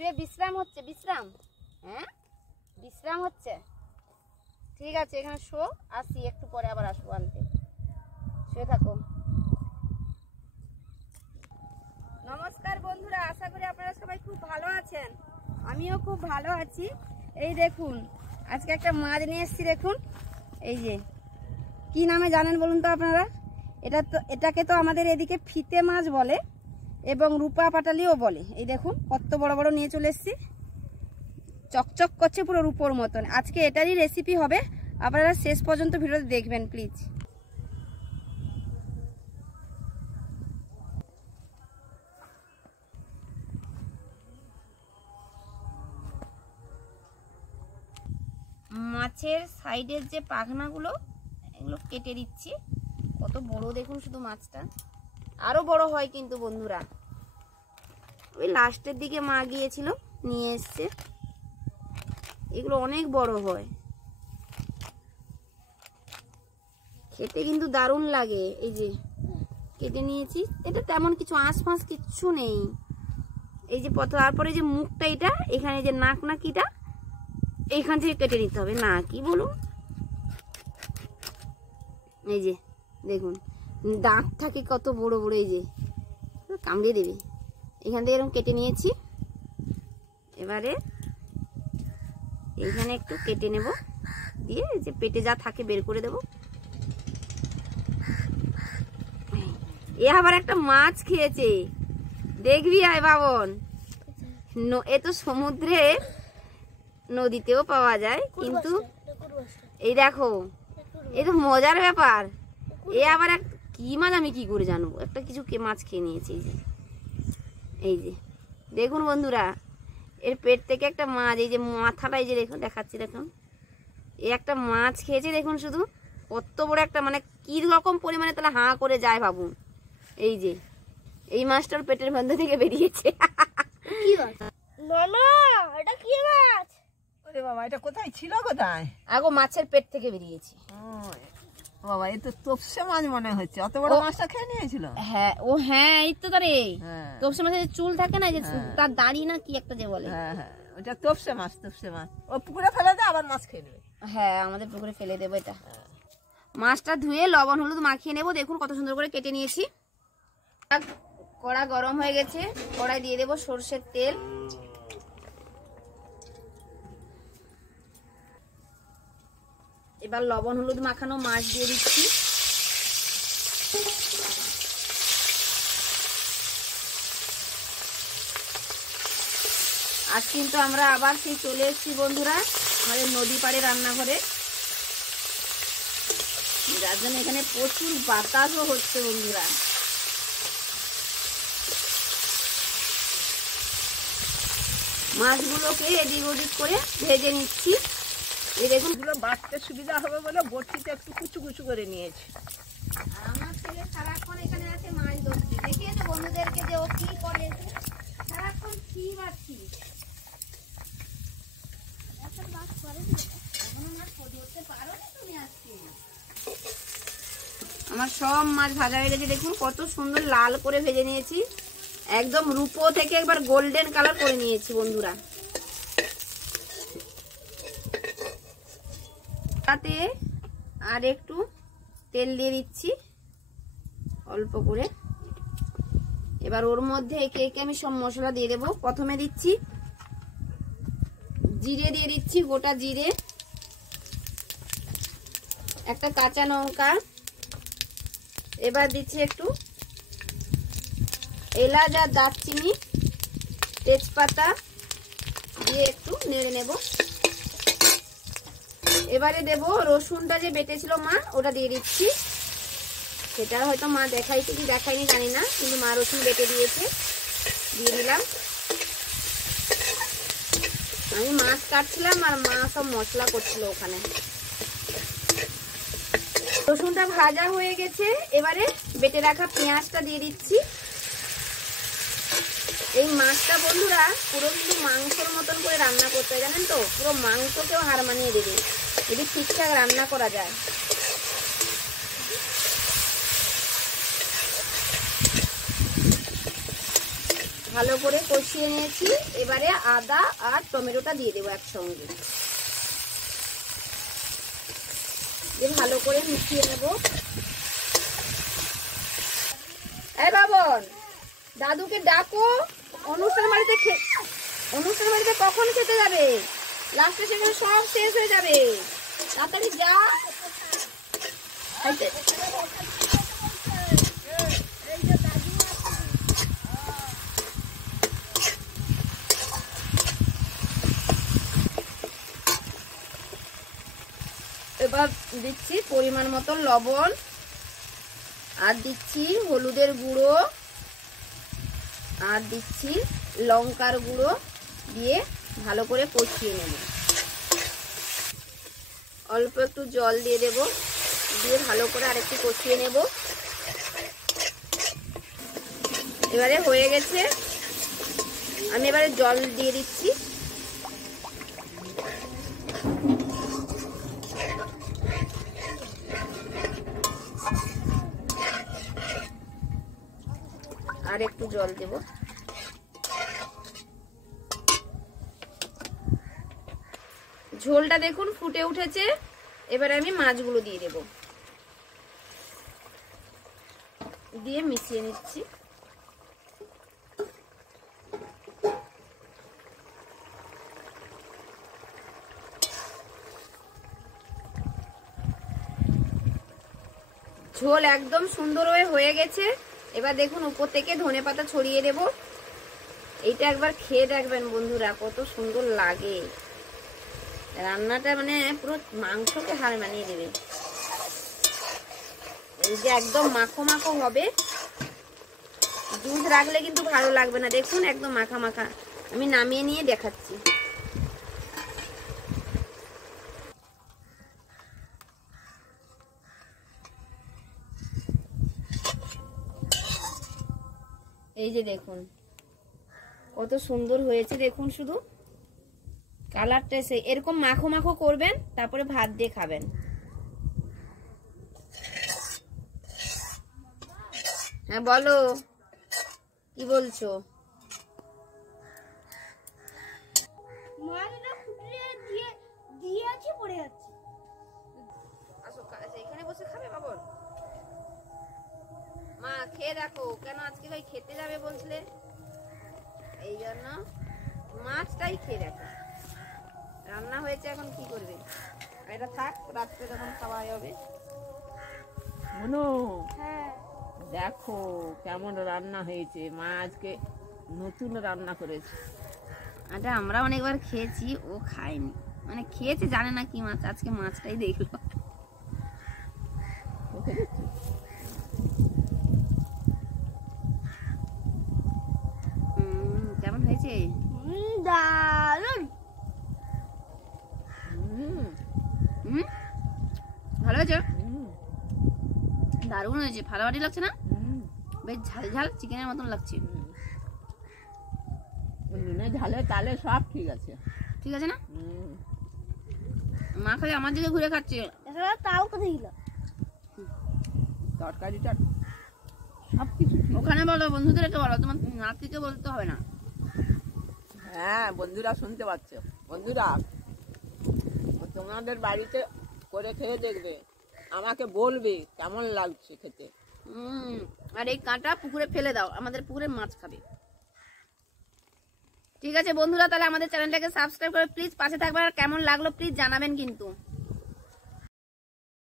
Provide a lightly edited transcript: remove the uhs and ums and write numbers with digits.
শুয়ে বিশ্রাম হচ্ছে, বিশ্রাম? হ্যাঁ, বিশ্রাম হচ্ছে। ঠিক আছে, এখানে শো, আসি একটু পরে আবার আসবো আনতে। শুয়ে থাকো। নমস্কার বন্ধুরা, আশা করি আপনারা সবাই খুব ভালো আছেন। আমিও খুব ভালো আছি। এই দেখুন, আজকে একটা মাছ নিয়ে এসেছি। দেখুন, এই যে কি নামে জানেন বলুন তো আপনারা? এটাকে তো আমাদের এদিকে ফিতে মাছ বলে এবং রূপা পাটালিও বলে। এই দেখুন কত বড় বড় নিয়ে চলে এসেছি, চকচক করছে পুরো রূপোর মতন। আজকে এটারই রেসিপি হবে, আপনারা শেষ পর্যন্ত ভিডিওতে দেখবেন প্লিজ। মাছের সাইডের যে পাখনাগুলো, এগুলো কেটে দিচ্ছি। কত বড় দেখুন শুধু মাছটা, আরো বড় হয় কিন্তু বন্ধুরা। ওই লাস্টের দিকে মা গিয়েছিল নিয়ে এসছে, এগুলো অনেক বড় হয়, খেতে কিন্তু দারুণ লাগে। এই যে কেটে নিয়েছি, এটা তেমন কিছু আঁশ ফাঁস কিচ্ছু নেই। এই যে তারপরে যে মুখটা, এটা এখানে যে নাক নাকিটা এইখান থেকে কেটে নিতে হবে। না কি বলুন, এই যে দেখুন দাঁত থাকে কত বড় বড়, এই যে কামড়ে দেবে। এখান থেকে এরকম কেটে নিয়েছি। এবারে এইখানে একটু কেটে নেব, দিয়ে যে পেটে যা থাকে বের করে দেব। এ আবার একটা মাছ খেয়েছে, দেখবি আয় বাবন। এ তো সমুদ্রে নদীতেও পাওয়া যায়, কিন্তু এই দেখো এ তো মজার ব্যাপার। এ আবার কি মাছ আমি কি করে জানবো, একটা কিছু মাছ খেয়ে নিয়েছে। এই যে দেখুন বন্ধুরা, এর পেট থেকে একটা মাছ, এই যে মাথাটা, এই যে দেখুন দেখাচ্ছি, দেখুন এই একটা মাছ খেয়েছে। দেখুন শুধু কত বড় একটা, মানে কি রকম পরিমাণে তাহলে হাঁ করে যায় ভাবুন। এই যে এই মাছটার পেটের মধ্যে থেকে বেরিয়েছে। কি মাছ মামা, এটা কি মাছ? ওরে বাবা, এটা কোথায় ছিল, কোথায়? আগো মাছের পেট থেকে বেরিয়েছে। বাবা, এ তো তোপসে মাছ মনে হচ্ছে। অত বড় মাছটা খেয়ে নিয়েছিল? হ্যাঁ, ও হ্যাঁ, এই তো তারে তোপসে মাছের চুল থাকে না, যে তার দাড়ি না কি একটা যে বলে। হ্যাঁ হ্যাঁ, ওটা তোপসে মাছ, তোপসে মাছ। ও পুকুরে ফেলে দেয়, আবার মাছ খেয়ে নেবে। হ্যাঁ, আমাদের পুকুরে ফেলে দেবো এটা। মাছটা ধুয়ে লবণ হলুদ মাখিয়ে নেবো। দেখুন কত সুন্দর করে কেটে নিয়েছি। কড়া গরম হয়ে গেছে, কড়াই দিয়ে দেবো সরষের তেল। এবার লবণ হলুদ মাখানো মাছ দিয়ে দিচ্ছি। আজ কিন্তু আমরা আবার সেই চলে এসেছি বন্ধুরা আমাদের নদী পাড়ে রান্নাঘরে, যার জন্য এখানে প্রচুর বাতাসও হচ্ছে বন্ধুরা। মাছগুলোকে এদিক ওদিক করে ভেজে নিচ্ছি। এই দেখুন, এগুলো বাড়তে সুবিধা হবে বলে বড়শিতে একটু কুচু কুচু করে নিয়েছি। আমার ছেলে সারাক্ষণ এখানে আছে মাছ ধরছে। দেখিয়েছে বন্ধুদেরকে যে ও কি করে, সারাক্ষণ ছিপ আর ছিপ। আমার সব মাছ ভাজা হয়ে গেছে। দেখুন কত সুন্দর লাল করে ভেজে নিয়েছি, একদম রূপো থেকে একবার গোল্ডেন কালার করে নিয়েছি বন্ধুরা। তাতে আর একটু তেল দিয়ে দিচ্ছি অল্প করে। এবার ওর মধ্যে একে একে আমি সব মশলা দিয়ে দেবো। প্রথমে দিচ্ছি জিরে, দিয়ে দিচ্ছি গোটা জিরে, একটা কাঁচা লঙ্কা। এবার দিচ্ছি একটু এলাচ আর দারচিনি, তেজপাতা দিয়ে একটু নেড়ে নেব। এবারে দেব রসুনটা যে বেটেছিল মা, ওটা দিয়ে দিচ্ছি। সেটা হয়তো মা দেখাইছে কি দেখায়নি জানি না, কিন্তু মা রসুন বেটে দিয়েছে, দিয়ে দিলাম। আমি মাছ কাটছিলাম আর মা সব মশলা করছিল ওখানে। রসুনটা ভাজা হয়ে গেছে, এবারে বেটে রাখা পেঁয়াজটা দিয়ে দিচ্ছি। এই মাছটা বন্ধুরা পুরো কিন্তু মাংসের মতন করে রান্না করতে হয়, জানেন তো? পুরো মাংসকেও হার মানিয়ে দেবে যদি ঠিকঠাক রান্না করা যায়। ভালো করে কষিয়ে নিয়েছি। এবারে আদা আর টমেটোটা দিয়ে দেবো একসঙ্গে, দিয়ে ভালো করে মিশিয়ে নেব। এই বাবন, দাদুকে ডাকো, অনুষ্ঠান বাড়িতে কখন খেতে যাবে? লাস্টে সেখানে সব শেষ হয়ে যাবে, তাড়াতাড়ি যা। এবার দিচ্ছি পরিমাণ মতো লবণ, আর দিচ্ছি হলুদের গুঁড়ো, আর দিচ্ছি লঙ্কার গুঁড়ো, দিয়ে ভালো করে কষিয়ে নেব। অল্প একটু জল দিয়ে দেব, দিয়ে ভালো করে আরেকটু কষিয়ে নেব। এবারে হয়ে গেছে, আমি এবারে জল দিয়ে দিচ্ছি। আর একটু জল দেব। ঝোলটা দেখুন ফুটে উঠেছে। এবারে আমি মাছগুলো দিয়ে দেব, দিয়ে মিশিয়ে নিচ্ছি। ঝোল একদম সুন্দর হয়ে গেছে। এবার দেখুন উপর থেকে ধনেপাতা ছড়িয়ে দেব। এইটা একবার খেয়ে দেখবেন বন্ধুরা, কত সুন্দর লাগে রান্নাটা, মানে পুরো মাংসকে হার মানিয়ে দেবে। এই যে একদম মাখো মাখো হবে, দুধ রাখলে কিন্তু ভালো লাগবে না। দেখুন একদম মাখা মাখা। আমি নামিয়ে নিয়ে দেখাচ্ছি। এই যে দেখুন কত সুন্দর হয়েছে, দেখুন শুধু কালারটা এরকম মাখো মাখো করবেন, তারপরে ভাত দিয়ে খাবেন। হ্যাঁ বলো, কি বলছো? এখানে বসে খাবে বাবন? মা খেয়ে দেখো, কেন আজকে ভাই খেতে যাবে বলছিলে, এই জন্য মাছটাই খেয়ে দেখো। রান্না হয়েছে, এখন কি করবে? এটা থাক, রাত্রে যখন খাওয়া হবে। মনু, হ্যাঁ দেখো কেমন রান্না হয়েছে। মা আজকে নতুন রান্না করেছে। এটা আমরা অনেকবার খেয়েছি, ও খায়নি, মানে খেয়েছে জানে না কি মাছ। আজকে মাছটাই দেখলো। ওকে দেখছি। কেমন হয়েছে? দারুন। ভালো হয়েছে, দারুণ হয়েছে। ফাটাফাটি লাগছে না? বেশ ঝাল ঝাল চিকেনের মতন লাগছে। ঝালে তালে সব ঠিক আছে, ঠিক আছে না? মা খালি আমার দিকে ঘুরে খাচ্ছে। এছাড়া তাও কোথায় গেল? তরকারিটা সব কিছু। ওখানে বলো, বন্ধুদের এটা বলো, তোমার নাতিকে বলতে হবে না। হ্যাঁ বন্ধুরা শুনতে পাচ্ছ। বন্ধুরা তোমাদের বাড়িতে করে খেয়ে দেখবে, আমাকে বলবে কেমন লাগছে খেতে। আর এই কাঁটা পুকুরে ফেলে দাও, আমাদের পুকুরে মাছ খাবে। ঠিক আছে বন্ধুরা, তাহলে আমাদের চ্যানেলটাকে সাবস্ক্রাইব করে প্লিজ পাশে থাকবে। আর কেমন লাগলো প্লিজ জানাবেন কিন্তু।